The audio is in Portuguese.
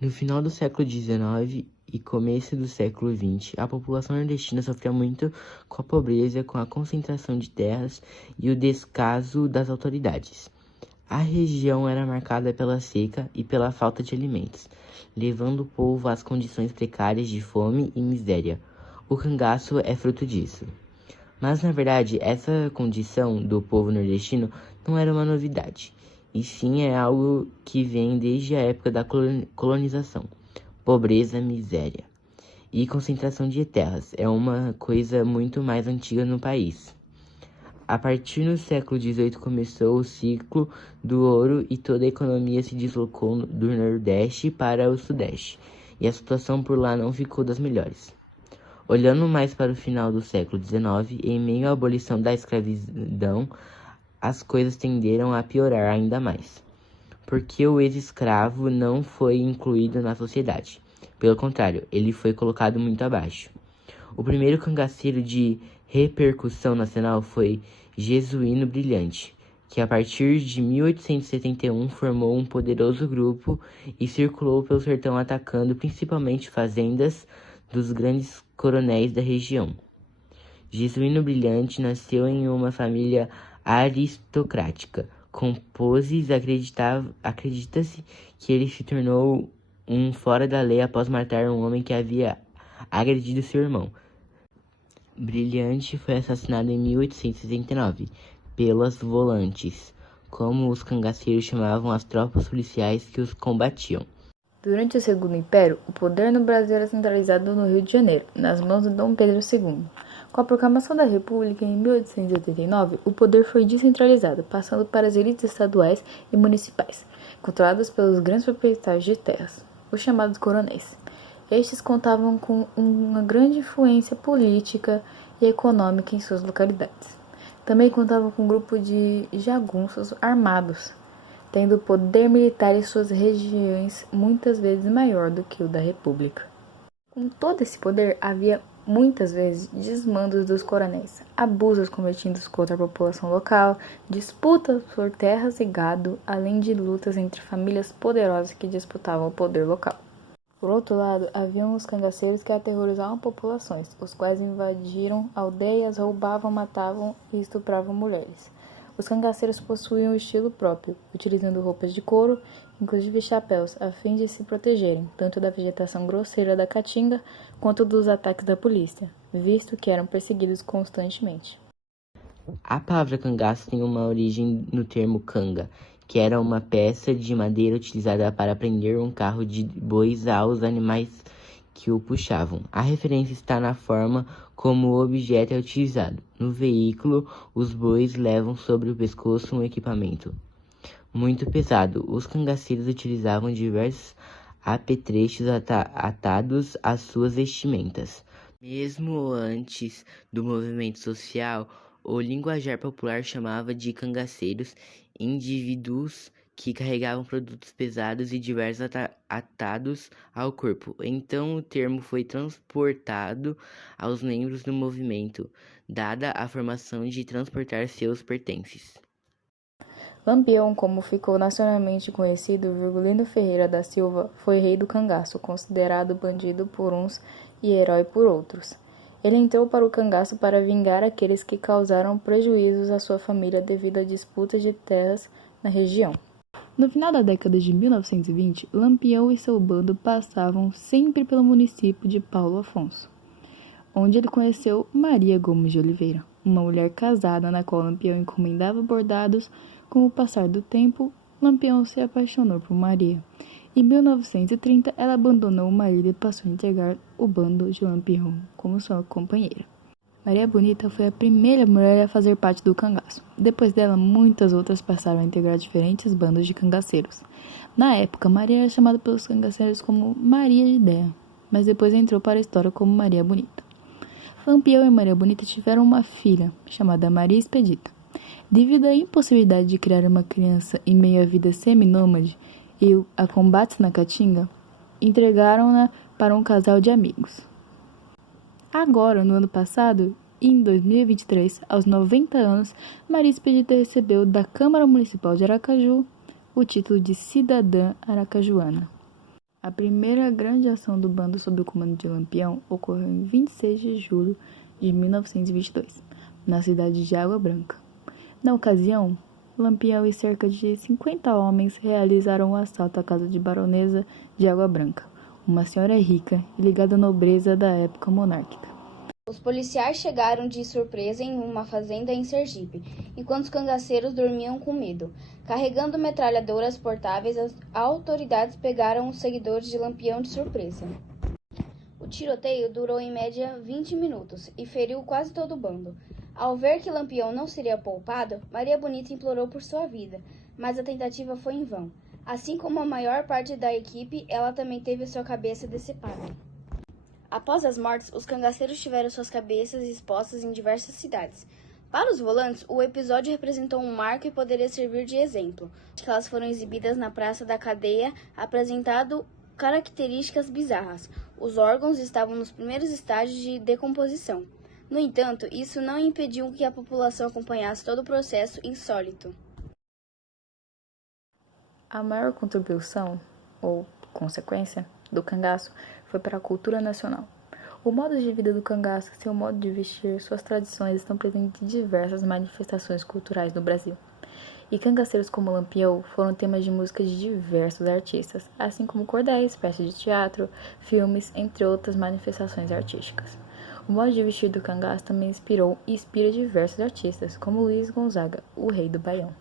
No final do século XIX e começo do século XX, a população nordestina sofria muito com a pobreza, com a concentração de terras e o descaso das autoridades. A região era marcada pela seca e pela falta de alimentos, levando o povo às condições precárias de fome e miséria. O cangaço é fruto disso. Mas, na verdade, essa condição do povo nordestino não era uma novidade, e sim é algo que vem desde a época da colonização. Pobreza, miséria e concentração de terras é uma coisa muito mais antiga no país. A partir do século XVIII começou o ciclo do ouro e toda a economia se deslocou do Nordeste para o Sudeste, e a situação por lá não ficou das melhores. Olhando mais para o final do século XIX, em meio à abolição da escravidão, as coisas tenderam a piorar ainda mais, porque o ex-escravo não foi incluído na sociedade. Pelo contrário, ele foi colocado muito abaixo. O primeiro cangaceiro de repercussão nacional foi Jesuíno Brilhante, que a partir de 1871 formou um poderoso grupo e circulou pelo sertão atacando principalmente fazendas dos grandes coronéis da região. Jesuíno Brilhante nasceu em uma família aristocrática. Com poses, acredita-se que ele se tornou um fora da lei após matar um homem que havia agredido seu irmão. Brilhante foi assassinado em 1869 pelas volantes, como os cangaceiros chamavam as tropas policiais que os combatiam. Durante o Segundo Império, o poder no Brasil era centralizado no Rio de Janeiro, nas mãos de Dom Pedro II. Com a proclamação da República em 1889, o poder foi descentralizado, passando para as elites estaduais e municipais, controladas pelos grandes proprietários de terras, os chamados coronéis. Estes contavam com uma grande influência política e econômica em suas localidades. Também contavam com um grupo de jagunços armados, tendo poder militar em suas regiões muitas vezes maior do que o da República. Com todo esse poder, havia muitas vezes desmandos dos coronéis, abusos cometidos contra a população local, disputas por terras e gado, além de lutas entre famílias poderosas que disputavam o poder local. Por outro lado, haviam os cangaceiros que aterrorizavam populações, os quais invadiram aldeias, roubavam, matavam e estupravam mulheres. Os cangaceiros possuíam um estilo próprio, utilizando roupas de couro, inclusive chapéus, a fim de se protegerem, tanto da vegetação grosseira da caatinga, quanto dos ataques da polícia, visto que eram perseguidos constantemente. A palavra cangaço tem uma origem no termo canga, que era uma peça de madeira utilizada para prender um carro de bois aos animais que o puxavam. A referência está na forma como o objeto é utilizado. No veículo, os bois levam sobre o pescoço um equipamento muito pesado. Os cangaceiros utilizavam diversos apetrechos atados às suas vestimentas. Mesmo antes do movimento social, o linguajar popular chamava de cangaceiros indivíduos que carregavam produtos pesados e diversos atados ao corpo. Então o termo foi transportado aos membros do movimento, dada a formação de transportar seus pertences. Lampião, como ficou nacionalmente conhecido, Virgulino Ferreira da Silva, foi rei do cangaço, considerado bandido por uns e herói por outros. Ele entrou para o cangaço para vingar aqueles que causaram prejuízos à sua família devido a disputas de terras na região. No final da década de 1920, Lampião e seu bando passavam sempre pelo município de Paulo Afonso, onde ele conheceu Maria Gomes de Oliveira, uma mulher casada na qual Lampião encomendava bordados. Com o passar do tempo, Lampião se apaixonou por Maria. Em 1930, ela abandonou o marido e passou a integrar o bando de Lampião como sua companheira. Maria Bonita foi a primeira mulher a fazer parte do cangaço. Depois dela, muitas outras passaram a integrar diferentes bandos de cangaceiros. Na época, Maria era chamada pelos cangaceiros como Maria de Ideia, mas depois entrou para a história como Maria Bonita. Lampião e Maria Bonita tiveram uma filha, chamada Maria Expedita. Devido à impossibilidade de criar uma criança em meio à vida seminômade e a combates na caatinga, entregaram-na para um casal de amigos. Agora, no ano passado, em 2023, aos 90 anos, Maria Expedita recebeu da Câmara Municipal de Aracaju o título de cidadã aracajuana. A primeira grande ação do bando sob o comando de Lampião ocorreu em 26 de julho de 1922, na cidade de Água Branca. Na ocasião, Lampião e cerca de 50 homens realizaram um assalto à casa de baronesa de Água Branca, uma senhora rica e ligada à nobreza da época monárquica. Os policiais chegaram de surpresa em uma fazenda em Sergipe, enquanto os cangaceiros dormiam com medo. Carregando metralhadoras portáveis, as autoridades pegaram os seguidores de Lampião de surpresa. O tiroteio durou em média 20 minutos e feriu quase todo o bando. Ao ver que Lampião não seria poupado, Maria Bonita implorou por sua vida, mas a tentativa foi em vão. Assim como a maior parte da equipe, ela também teve sua cabeça decepada. Após as mortes, os cangaceiros tiveram suas cabeças expostas em diversas cidades. Para os volantes, o episódio representou um marco e poderia servir de exemplo. Elas foram exibidas na Praça da Cadeia, apresentando características bizarras. Os órgãos estavam nos primeiros estágios de decomposição. No entanto, isso não impediu que a população acompanhasse todo o processo insólito. A maior contribuição, ou consequência, do cangaço foi para a cultura nacional. O modo de vida do cangaço, seu modo de vestir, suas tradições estão presentes em diversas manifestações culturais no Brasil. E cangaceiros como Lampião foram temas de música de diversos artistas, assim como cordéis, peças de teatro, filmes, entre outras manifestações artísticas. O modo de vestir do cangaço também inspirou e inspira diversos artistas, como Luiz Gonzaga, o rei do Baião.